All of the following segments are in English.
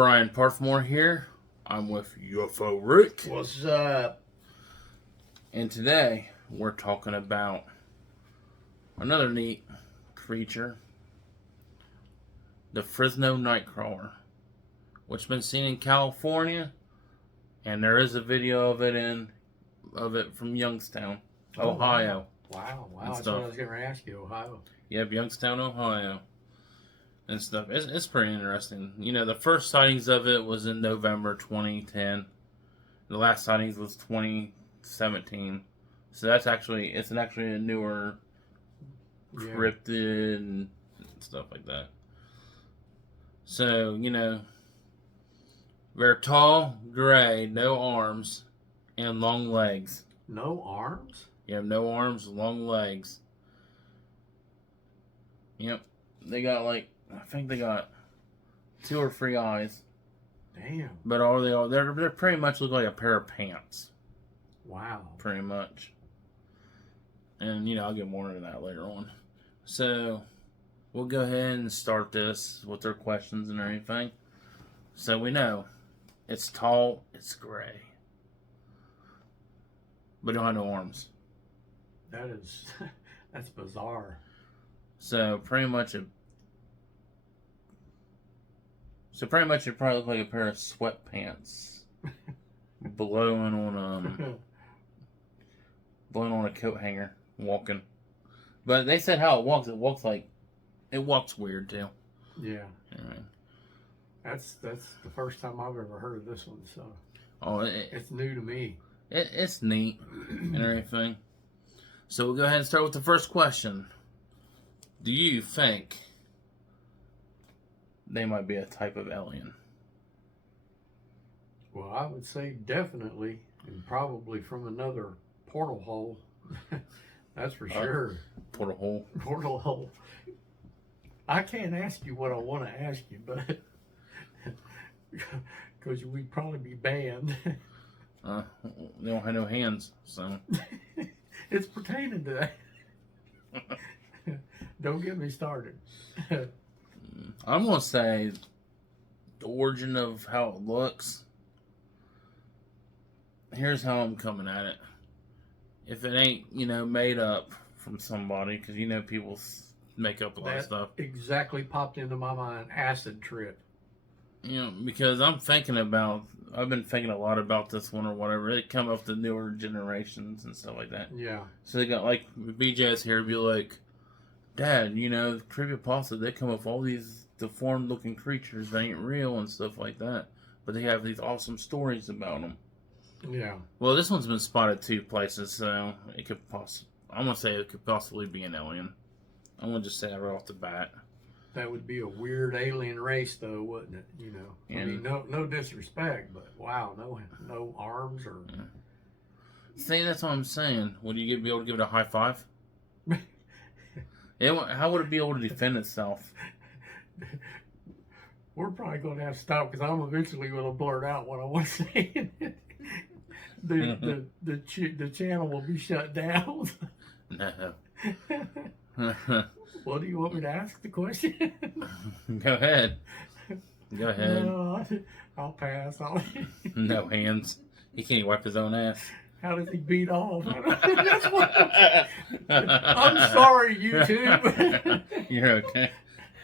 Brian Parthemore here. I'm with UFO Rick. What's up? And today we're talking about another neat creature, the Fresno Nightcrawler, which has been seen in California, and there is a video of it from Youngstown, Ohio. Wow. That's what I was going to ask you, Ohio. Yep, Youngstown, Ohio. And stuff. It's pretty interesting. You know, the first sightings of it was in November 2010. The last sightings was 2017. So it's actually a newer cryptid and stuff like that. So, you know, they're tall, gray, no arms, and long legs. No arms? You have no arms, long legs. Yep. They got I think they got 2 or 3 eyes. Damn. But they're pretty much look like a pair of pants. Wow. Pretty much. And, you know, I'll get more into that later on. So, we'll go ahead and start this with their questions and everything. So, we know it's tall, it's gray. But don't have no arms. That's bizarre. So, pretty much it probably look like a pair of sweatpants blowing on a coat hanger, walking. But they said how it walks. It walks weird too. Yeah. Anyway. That's the first time I've ever heard of this one. So. Oh, it's new to me. It's neat and everything. So we'll go ahead and start with the first question. Do you think they might be a type of alien? Well, I would say definitely, and probably from another portal hole. That's for sure. Portal hole. Portal hole. I can't ask you what I want to ask you, but because we'd probably be banned. They don't have no hands, so. It's pertaining to that. Don't get me started. I'm going to say the origin of how it looks. Here's how I'm coming at it. If it ain't, you know, made up from somebody, because, you know, people make up a lot of stuff. Exactly popped into my mind. Acid trip. You know, because I've been thinking a lot about this one or whatever. It come up the newer generations and stuff like that. Yeah. So they got, like, BJ's here be like, Dad, you know, creepypasta, they come up with all these deformed-looking creatures that ain't real and stuff like that. But they have these awesome stories about them. Yeah. Well, this one's been spotted 2 places, so I'm going to say it could possibly be an alien. I'm going to just say that right off the bat. That would be a weird alien race, though, wouldn't it? You know, I mean, no disrespect, but wow, no arms or. Yeah. See, that's what I'm saying. Would you be able to give it a high five? How would it be able to defend itself? We're probably going to have to stop because I'm eventually going to blurt out what I want to say. The channel will be shut down. No. What do you want me to ask the question? Go ahead. No, I'll pass. No hands. He can't wipe his own ass. How does he beat off? I'm sorry, YouTube. You're okay.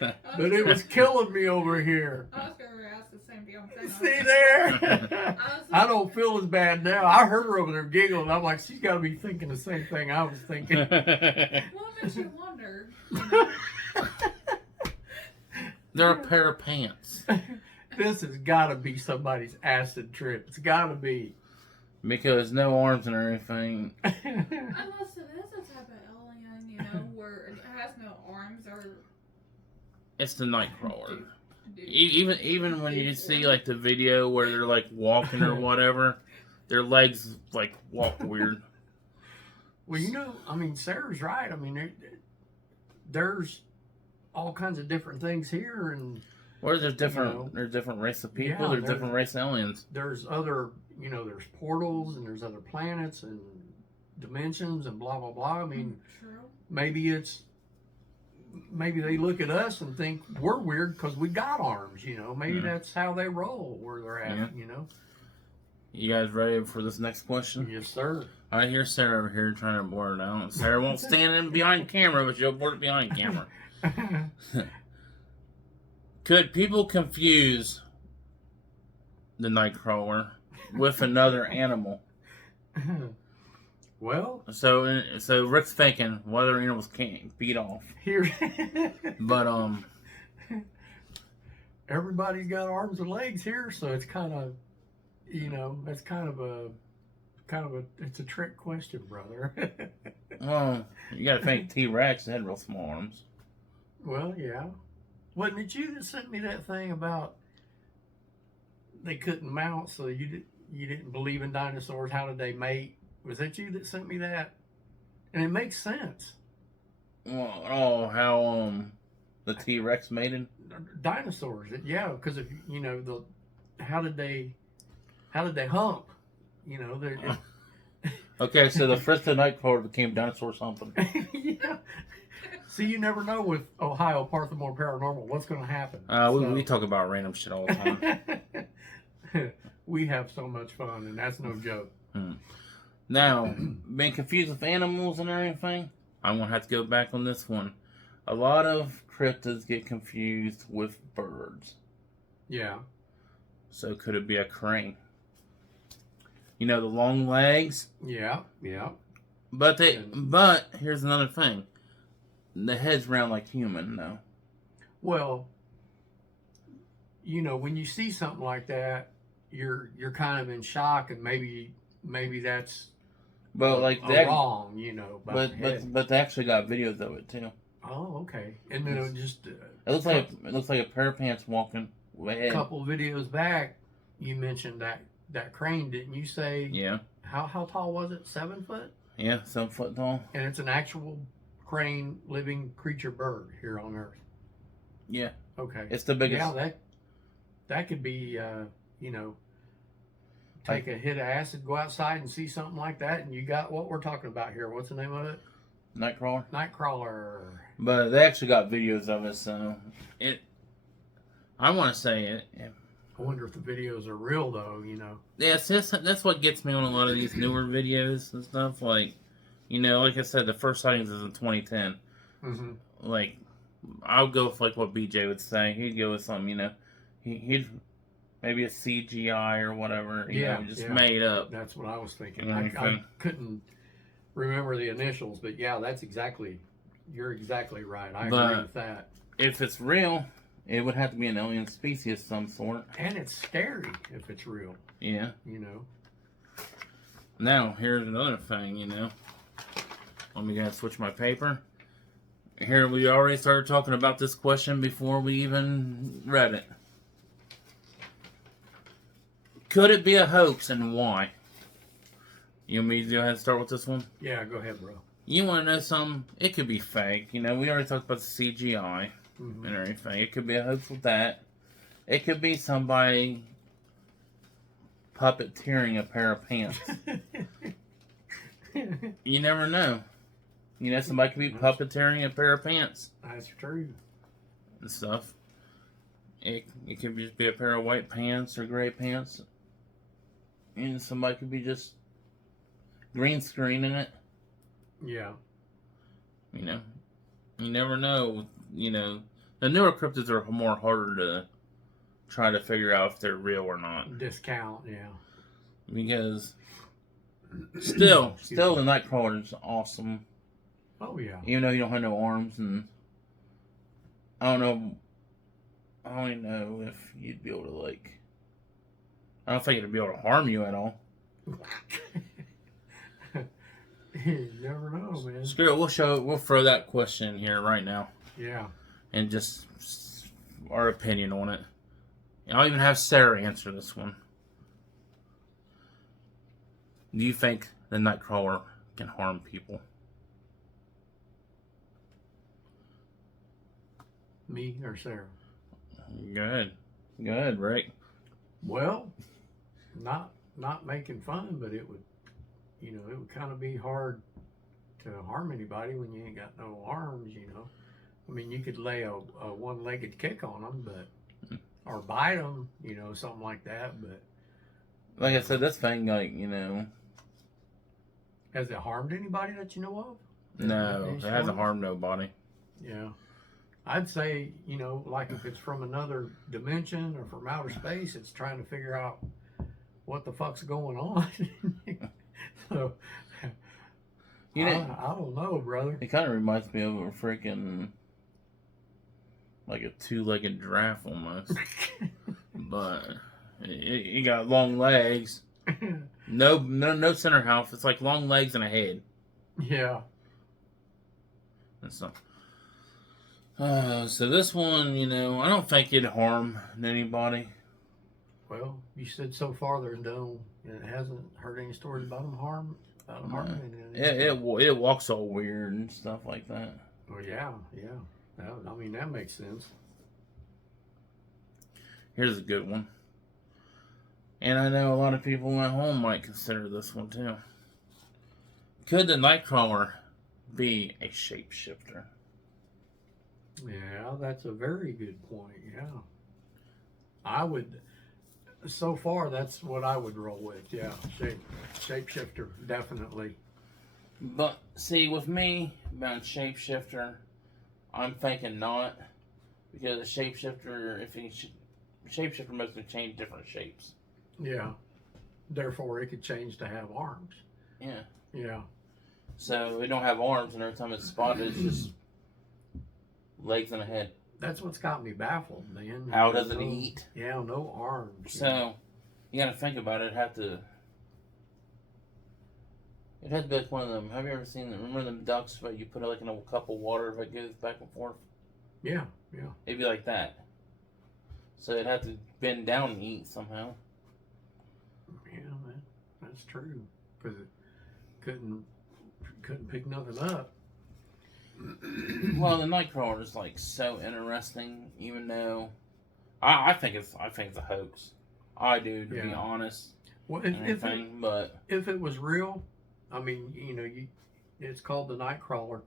But it was killing me over here. I was going to ask the same thing. See there? I don't feel as bad now. I heard her over there giggling. I'm like, she's got to be thinking the same thing I was thinking. Well, it makes you wonder. They're a pair of pants. This has got to be somebody's acid trip. It's got to be. Because no arms and everything. Unless it is a type of alien, you know, where it has no arms or. It's the Nightcrawler. Even when you see like the video where they're like walking or whatever, their legs like walk weird. Well, you know, I mean, Sarah's right. I mean, there's all kinds of different things here, and there's different race of people. There's different race of aliens. There's other, you know, there's portals and there's other planets and dimensions and blah blah blah. I mean, True. maybe it's maybe they look at us and think we're weird because we got arms. Maybe Yeah. that's how they roll where they're at. Yeah. You guys ready for this next question? Yes, sir. I hear Sarah over here trying to blur it out. Sarah won't stand in behind camera, but she'll blur it behind camera. Could people confuse the Nightcrawler with another animal? Well, So Rick's thinking what other animals can't beat off. here, But everybody's got arms and legs here, so it's kind of, that's kind of a, it's a trick question, brother. well, you got to think T-Rex had real small arms. Well, yeah. Wasn't it you that sent me that thing about they couldn't mount, so you didn't believe in dinosaurs? How did they mate? Was that you that sent me that? And it makes sense. Well, how the T-Rex mated? Dinosaurs, yeah, because if how did they hump? They're Okay, so the first Nightcrawler became dinosaur something. yeah. See, you never know with Ohio Parthemore Paranormal what's going to happen. We talk about random shit all the time. We have so much fun, and that's no joke. Now, being confused with animals and everything, I'm going to have to go back on this one. A lot of cryptids get confused with birds. Yeah. So could it be a crane? The long legs. Yeah. But here's another thing. The head's round like human, though. Well, when you see something like that, you're kind of in shock, and maybe that's wrong, but they actually got videos of it too. Oh, okay. And then it just it looks like a pair of pants walking way a couple videos back, you mentioned that crane, didn't you say? Yeah. How tall was it? 7 foot? Yeah, 7 foot tall. And it's an actual crane, living creature bird here on Earth. Yeah. Okay. It's the biggest. Yeah, that could be, take a hit of acid, go outside and see something like that, and you got what we're talking about here. What's the name of it? Nightcrawler. Nightcrawler. But they actually got videos of it, so I want to say it. I wonder if the videos are real, though. Yeah, that's what gets me on a lot of these newer videos and stuff. Like I said, the first sightings is in 2010. Mm-hmm. Like, I'll go with like what BJ would say. He'd go with something, he'd maybe a CGI or whatever, made up. That's what I was thinking. I couldn't remember the initials, but yeah, you're exactly right. I agree with that. If it's real, it would have to be an alien species of some sort. And it's scary if it's real. Yeah. Now, here's another thing, Let me go switch my paper. Here, we already started talking about this question before we even read it. Could it be a hoax, and why? You want me to go ahead and start with this one? Yeah, go ahead, bro. You want to know something? It could be fake. We already talked about the CGI and everything. It could be a hoax with that. It could be somebody puppeteering a pair of pants. You never know. Somebody could be puppeteering a pair of pants. That's true. And stuff. It could just be a pair of white pants or gray pants. And somebody could be just green screening it. Yeah. You never know. The newer cryptids are more harder to try to figure out if they're real or not. Discount, yeah. Because still the Nightcrawler is awesome. Oh, yeah. Even though you don't have no arms, and I don't know if you'd be able to, I don't think it'd be able to harm you at all. You never know, man. Screw it, we'll throw that question in here right now. Yeah. And just our opinion on it. I'll even have Sarah answer this one. Do you think the Nightcrawler can harm people? Me or Sarah? Go ahead, Rick. Well, not making fun, but it would kind of be hard to harm anybody when you ain't got no arms, I mean, you could lay a one-legged kick on them, but or bite them, something like that. But like I said, this thing, like, you know, has it harmed anybody that you know of? no, Any it hasn't stories? harmed nobody. Yeah. I'd say, like if it's from another dimension or from outer space, it's trying to figure out what the fuck's going on. So, You know, I don't know, brother. it kind of reminds me of a freaking, like a two-legged giraffe almost. But it got long legs. No center half. It's like long legs and a head. Yeah. And stuff. So this one, I don't think it'd harm anybody. Well, you said so far there's no, and it hasn't heard any stories about them harming anything. It walks all weird and stuff like that. Well, yeah. I mean, that makes sense. Here's a good one. And I know a lot of people at home might consider this one too. Could the Nightcrawler be a shapeshifter? Yeah, that's a very good point. Yeah. I would, so far, that's what I would roll with. Yeah, shapeshifter, definitely. But see, with me about shapeshifter, I'm thinking not, because a shapeshifter, shapeshifter mostly change different shapes. Yeah. Therefore, it could change to have arms. Yeah. Yeah. So it don't have arms, and every time it's spotted, it's just legs and a head. That's what's got me baffled, man. How does it eat? Yeah, no arms. So you got to think about it. It'd have to be like one of them. Have you ever seen them? Remember them ducks where you put it like in a cup of water if it goes back and forth? Yeah. It'd be like that. So it'd have to bend down and eat somehow. Yeah, that's true. Because it couldn't pick nothing up. Well, the Nightcrawler is like so interesting, even though I think it's a hoax. I do, to be honest. Well, if it was real, I mean, it's called the Nightcrawler.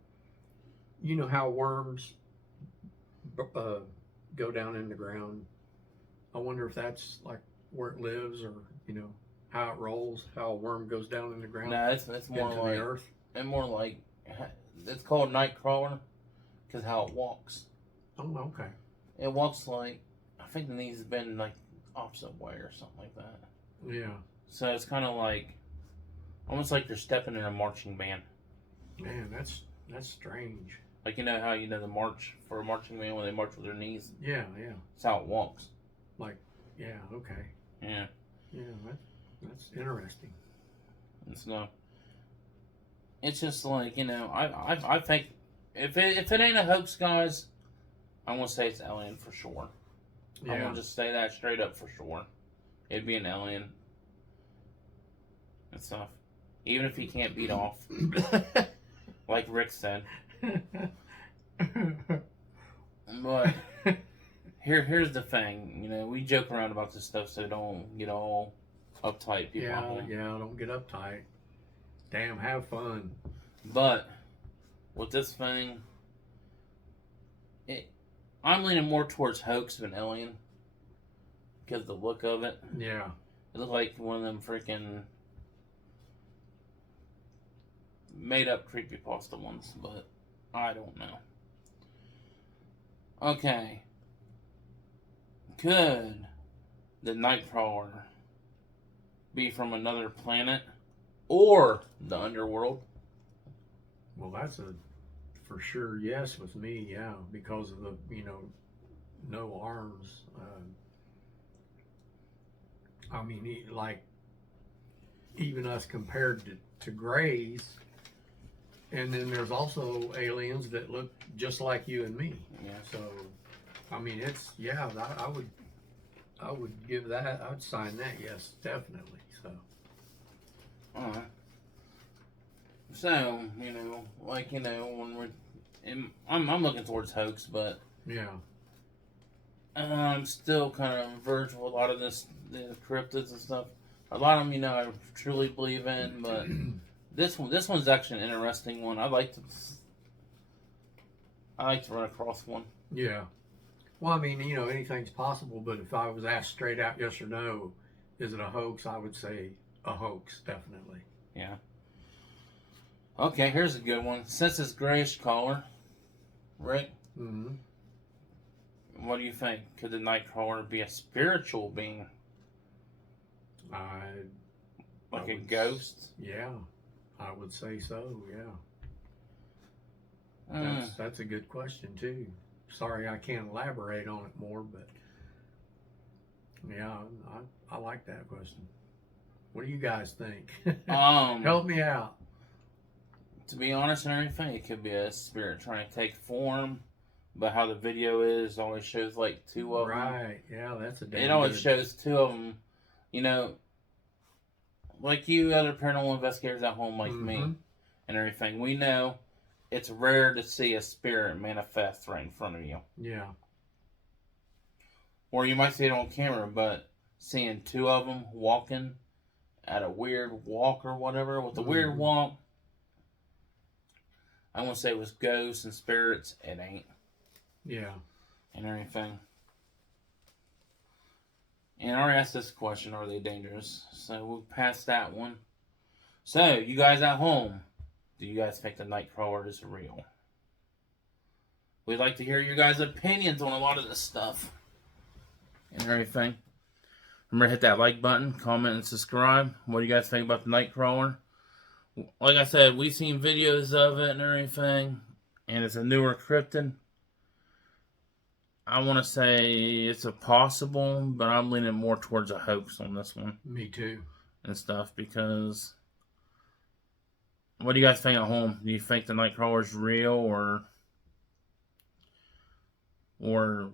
You know how worms go down in the ground. I wonder if that's like where it lives, or how it rolls, how a worm goes down in the ground. No, it's more into like the earth. And more like it's called Nightcrawler because how it walks. Oh, okay. It walks like, I think the knees bend like opposite way or something like that. Yeah. So it's kind of like, almost like you're stepping in a marching band. Man, that's strange. Like, how the march for a marching band when they march with their knees. Yeah. That's how it walks. Like, yeah, okay. Yeah. Yeah, that's interesting. It's not. It's just like, I think if it ain't a hoax, guys, I'm gonna say it's alien for sure. Yeah. I'm gonna just say that straight up for sure. It'd be an alien and stuff. Even if he can't beat off, like Rick said. But here's the thing, we joke around about this stuff, so don't get all uptight, people. Yeah, don't get uptight. Damn, have fun. But with this thing, I'm leaning more towards hoax than alien because of the look of it. Yeah. It looked like one of them freaking made up creepypasta ones, but I don't know. Okay. Could the Nightcrawler be from another planet or the underworld? Well, that's a for sure yes with me, yeah, because of the, no arms. I mean, like, even us compared to Greys, and then there's also aliens that look just like you and me. Yeah. So, I mean, it's, yeah, I would give that, I would sign that, yes, definitely, so. Alright. So, when we're, I'm looking towards hoax, but Yeah. I'm still kind of verged with a lot of the cryptids and stuff. A lot of them, I truly believe in, but this one's actually an interesting one. I like to run across one. Yeah. Well, I mean, you know, anything's possible, but if I was asked straight out yes or no, is it a hoax? I would say a hoax, definitely. Yeah. Okay, here's a good one. Since it's grayish color, Rick, Mm-hmm. what do you think? Could the nightcrawler be a spiritual being? Like a ghost? Yeah, I would say so. Yeah. Mm. That's a good question too. Sorry, I can't elaborate on it more, but yeah, I like that question. What do you guys think? Help me out. To be honest and everything, it could be a spirit trying to take form. But how the video is always shows like two of them. Right. Yeah, that's a. It always shows two of them. You know, like you other paranormal investigators at home, like me, and everything. We know it's rare to see a spirit manifest right in front of you. Yeah. Or you might see it on camera, but seeing two of them walking at a weird walk or whatever with a weird walk, I want to say it was ghosts and spirits. It ain't. Yeah. And everything. And I already asked this question: are they dangerous? So we'll pass that one. So you guys at home, do you guys think the Nightcrawler is real? We'd like to hear your guys' opinions on a lot of this stuff and everything. Remember to hit that like button, comment, and subscribe. What do you guys think about the Nightcrawler? Like I said, we've seen videos of it and everything, and it's a newer cryptid. I want to say it's a possible, but I'm leaning more towards a hoax on this one. Me too. And stuff, because what do you guys think at home? Do you think the Nightcrawler is real, or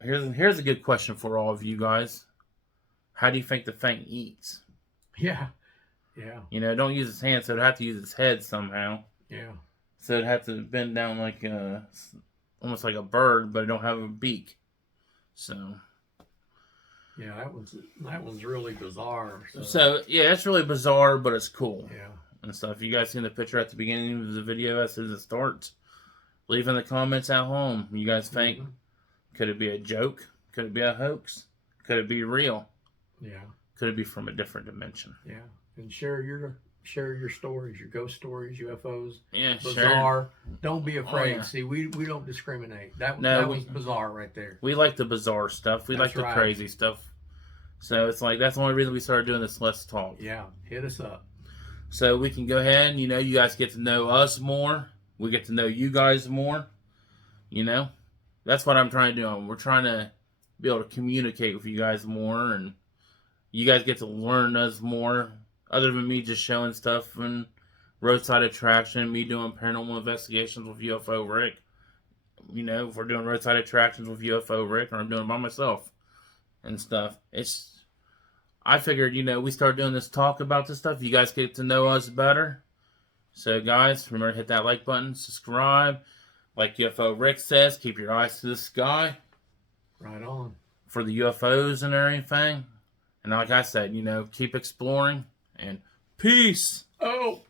here's a good question for all of you guys. How do you think the thing eats? Yeah. Yeah. You know, don't use its hands, so it'd have to use its head somehow. Yeah. So it'd have to bend down like almost like a bird, but it don't have a beak. So yeah, that one's really bizarre. So yeah, it's really bizarre, but it's cool. Yeah. And stuff. You guys seen the picture at the beginning of the video as soon as it starts? Leave in the comments at home. You guys think could it be a joke? Could it be a hoax? Could it be real? Yeah. Could it be from a different dimension? Yeah. And share your stories, your ghost stories, UFOs. Yeah, bizarre. Don't be afraid. yeah. See, we don't discriminate. That was bizarre right there. We like the bizarre stuff. We like the crazy stuff. So it's like that's the only reason we started doing this Let's Talk. Yeah, hit us up. So we can go ahead and, you know, you guys get to know us more. We get to know you guys more. You know, that's what I'm trying to do. We're trying to be able to communicate with you guys more, and you guys get to learn us more. Other than me just showing stuff and roadside attraction, me doing paranormal investigations with UFO Rick. You know, if we're doing roadside attractions with UFO Rick, or I'm doing it by myself and stuff. I figured, you know, we start doing this talk about this stuff. You guys get to know us better. So, guys, remember to hit that like button, subscribe. Like UFO Rick says, keep your eyes to the sky. Right on. For the UFOs and everything. And like I said, you know, keep exploring. And peace. Oh.